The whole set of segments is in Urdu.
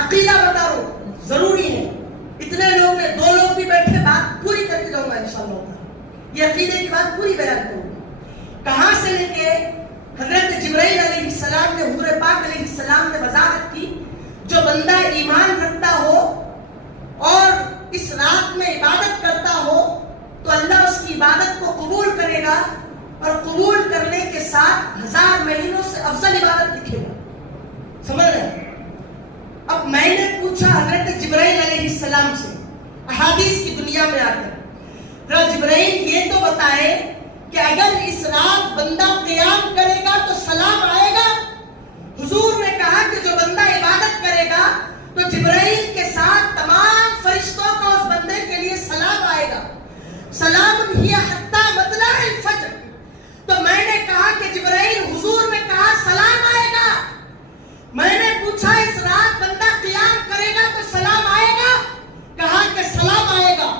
عقیدہ بتا رہا ہوں ضروری ہے. اتنے لوگ نے 2 لوگ بھی بیٹھے, بات پوری کر کے جاؤں گا انشاءاللہ. یہ عقیدے کی بات پوری بیان کروں گا. کہاں سے لے کے حضرت جبرائیل علیہ السلام نے حضور پاک علیہ السلام نے وضاحت کی, جو بندہ ایمان رکھتا ہو اور اس رات میں عبادت کرتا ہو تو اللہ اس کی عبادت کو قبول کرے گا, اور قبول کرنے کے ساتھ 1000 مہینوں سے افضل عبادت لکھے گا. سمجھ رہے؟ اب میں نے پوچھا حضرت جبرائیل علیہ السلام سے احادیث کی دنیا میں آ کر, جبرائیل یہ تو بتائے کہ اگر اس رات بندہ قیام کرے گا تو سلام آئے گا. حضور نے کہا کہ جو بندہ عبادت کرے گا تو جبرائیل کے ساتھ تمام فرشتوں کا اس بندے کے لیے سلام آئے گا. سلام ہی حتی مطلع الفجر. تو میں نے کہا کہ جبرائیل, حضور نے کہا سلام آئے گا. میں نے پوچھا اس رات بندہ قیام کرے گا تو سلام آئے گا؟ کہا کہ سلام آئے گا.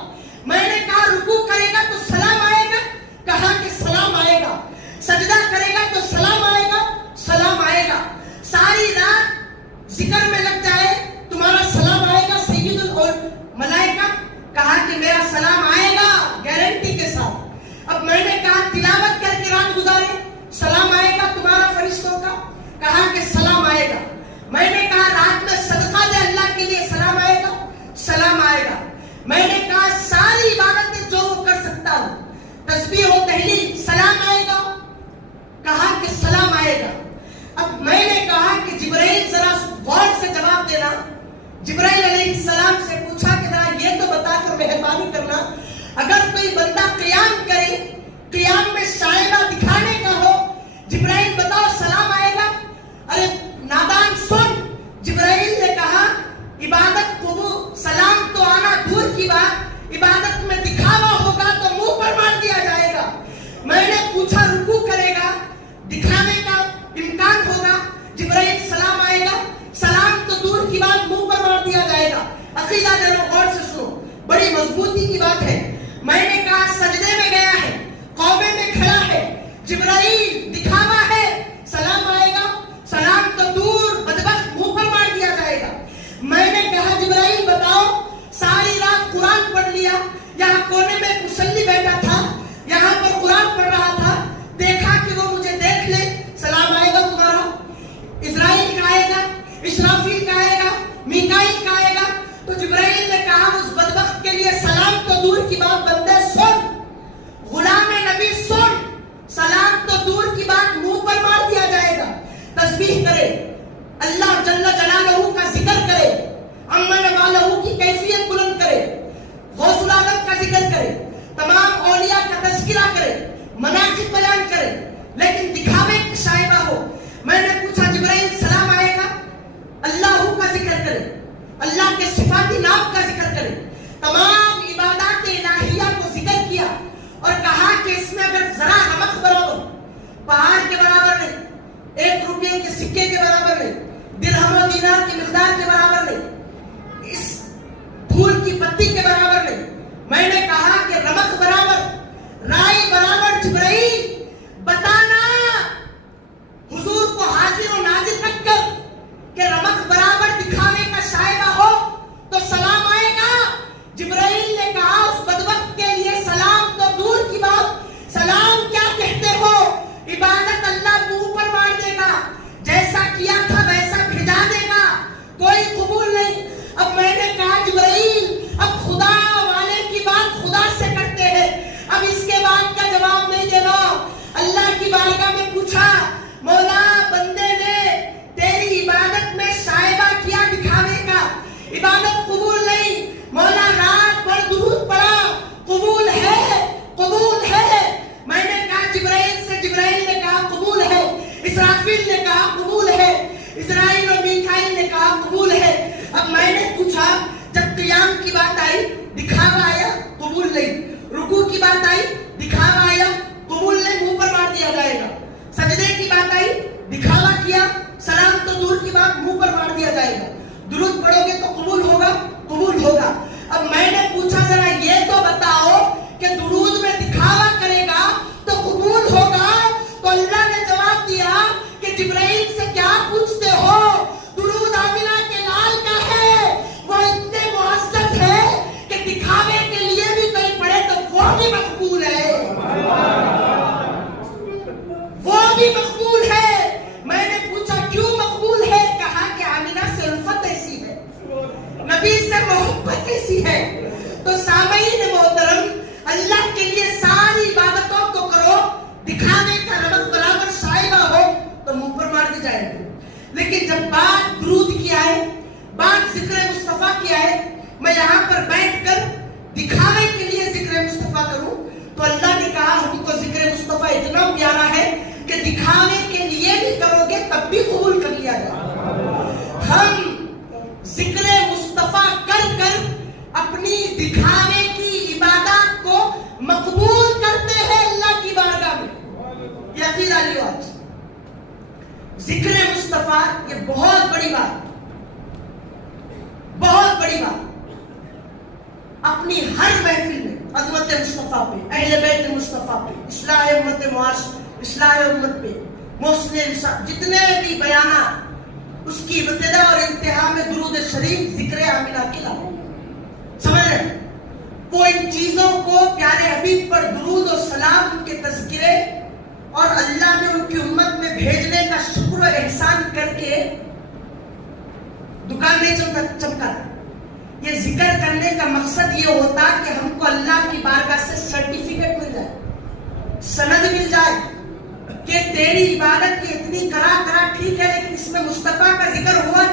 میں نے کہا رکوع کرے گا تو سلام آئے گا؟ کہا کہ سلام آئے گا. سجدہ کرے گا تو سلام آئے گا؟ سلام آئے گا. ساری رات ذکر میں لگ جائے تمہارا سلام آئے گا سید الملائکہ؟ کہا کہ میرا سلام آئے گا گارنٹی کے ساتھ. اب میں نے کہا تلاوت کر کے رات گزارے, سلام آئے گا تمہارا فرشتوں کا؟ کہا کہ سلام آئے گا. میں نے کہا رات میں صدقہ دے اللہ کے لیے, سلام آئے گا؟ سلام آئے گا. میں نے کہا ساری عبادتیں جو وہ کر سکتا ہوں, تسبیح و تحلیل, سلام آئے گا؟ کہا کہ سلام آئے گا. اب میں نے کہا کہ جبرائیل ذرا غور سے جواب دینا. جبرائیل علیہ السلام سے پوچھا کہ ذرا یہ تو بتا کر مہربانی کرنا, اگر کوئی بندہ قیام کرے, قیام میں شائبہ دکھانے کا ہو, جبرائیل بتاؤ سلام آئے گا؟ ارے نادان سن, جبرائیل نے کہا عبادت قبول, سلام تو آنا دور کی بات, عبادت میں دکھاوا ہوگا تو منہ پر مار دیا جائے گا. میں نے پوچھا رکوع کرے گا, دکھانے کا امکان ہوگا؟ جبرائیل سلام آئے گا؟ سلام تو دور کی بات, منہ پر مار دیا جائے گا. عقیدہ جانو, غور سے سنو, بڑی مضبوطی کی بات ہے. میں نے کہا سجدے میں گیا ہے, قومے میں کھڑا ہے, جبرائیل دکھاوا ہے, سلام آئے گا؟ سلام تو دور, بدبخت منہ پر مار دیا جائے گا. میں نے کہا جبرائیل بتاؤ, ساری رات قرآن پڑھ لیا, یہاں کونے میں ایک مصلی بیٹھا تھا, یہاں پر قرآن پڑھ رہا تھا, دیکھا کہ وہ مجھے دیکھ لے, سلام آئے گا تمہارا؟ اسرائیل کا آئے گا, اسرافیل کا آئے گا, میکائیل کا آئے گا؟ تو جبرائیل نے کہا اس بدبخت کے لیے سلام تو دور کی بات, بندے سن, غلام نبی سن, سلام تو دور کی بات, منہ پر مار دیا جائے گا. تسبیح کرے, اللہ جل جلالہ کا ذکر کرے, امن والہ کی کیفیت بلند کرے, غوث العالم کا ذکر کرے, تمام اولیاء کا تذکرہ کرے, مناقب بیان کرے, لیکن دکھاوے کی شائبہ ہو. میں نے پوچھا جبرائیل سلام آئے گا؟ اللہ کا ذکر کرے, اللہ کے صفاتی نام کا ذکر کرے, تمام عبادات الہیہ کو ذکر کیا, اور کہا کہ اس میں اگر ذرا رمق برابر, پہاڑ کے برابر نہیں, 1 روپے کے سکے کے برابر نہیں, درہم و دینار کی مقدار کے برابر نہیں, اس پھول کی پتی کے برابر نہیں. میں نے کہا کہ رمق برابر, رائے برابر. جبرائیل بتانا حضور کو حاضر و ناظر رکھ کر کہ رمق برابر دکھانے کا شائبہ ہو تو سلام آئے گا. جبرائیل نے کہا اس بدبخت کے لیے سلام تو دور کی بات, سلام کیا کہتے ہو, عبادت اللہ منہ پر مار دے گا, جیسا کیا تھا ویسا بھیجا دے گا, کوئی قبول نہیں. اب میں نے کہا جبرائیل, اب خدا والے کی بات خدا سے کرتے ہیں, اب اس کے بعد کا جواب نہیں دینا. اللہ کی بارگاہ میں پوچھا, مولا بندے نے تیری عبادت میں شائبہ کیا دکھانے کا, عبادت قبول نہیں. مولا رات بھر درود پڑھا, قبول ہے, قبول ہے. میں نے کہا جبرائیل سے, جبرائیل نے کہا قبول ہے, اسرافیل نے کہا قبول ہے, اسرائیل اور میکائیل نے کہا قبول ہے. اب میں نے پوچھا جب قیام کی بات آئی دکھاوا آیا, قبول نہیں. رکوع کی بات آئی دکھاوا آیا, قبول نہیں, منہ پر مار دیا جائے گا. سجدے کی بات آئی دکھاوا کیا, سلام تو دور کی بات, منہ پر مار دیا جائے گا. درود پڑھو گے تو قبول ہوگا, قبول ہوگا. اب میں نے پوچھا ذرا یہ تو بتاؤ کہ درود میں دکھاوا کرے گا تو قبول ہوگا؟ تو اللہ نے جواب دیا کہ جبرائیل سے کیا پوچھتے ہو, درود آمنہ کے لال کا ہے, ذکر مصطفیٰ کیا ہے، میں یہاں پر بیٹھ کر دکھاوے کے لیے ذکر مصطفیٰ کروں، تو اللہ نے کہا ہم کو ذکر مصطفیٰ اتنا پیارا ہے کہ دکھاوے کے لیے بھی کرو گے تب بھی قبول کر لیا جائے. ہم ذکر مصطفیٰ کر کر اپنی دکھاوے کی عبادات کو مقبول کرتے ہیں اللہ کی بارگاہ میں. یہ عقیدہ لیو آج. ذکر مصطفیٰ یہ بہت بڑی بات، بہت بڑی بات. اپنی ہر محفل میں عظمت مصطفیٰ پہ، اہل بیت مصطفیٰ پہ، اصلاح امت معاشر، اصلاح امت پہ، محسن جتنے بھی بیانات، اس کی ابتدا اور انتہا میں درود شریف ذکر آمنہ کی لاؤ. سمجھ رہے ہیں؟ وہ ان چیزوں کو پیارے حبیب پر درود و سلام کے تذکرے اور اللہ نے ان کی امت میں بھیجنے کا شکر و احسان کر کے دکان نہیں چمکا. یہ ذکر کرنے کا مقصد یہ ہوتا کہ ہم کو اللہ کی بارگاہ سے سرٹیفکیٹ مل جائے، سند مل جائے کہ تیری عبادت یہ اتنی کرا ٹھیک ہے، لیکن اس میں مصطفیٰ کا ذکر ہوا